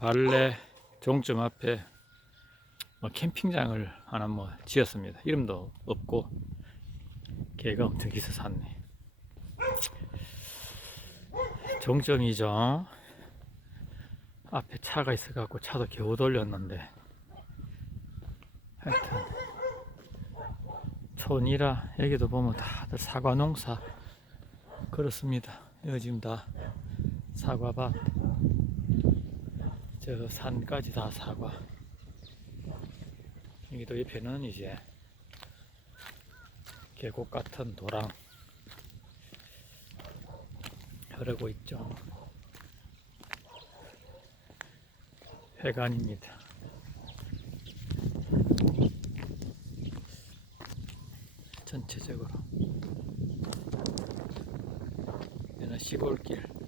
발레 종점 앞에 뭐 캠핑장을 하나 뭐 지었습니다. 이름도 없고 개가 엄청 기서 샀네. 종점이죠. 앞에 차가 있어갖고 차도 겨우 돌렸는데 하여튼 촌이라 여기도 보면 다들 사과 농사 그렇습니다. 여기 지금 다 사과밭 저 산까지 다 사과 여기도 옆에는 이제 계곡 같은 도랑 흐르고 있죠. 해관입니다. 전체적으로. 시골길.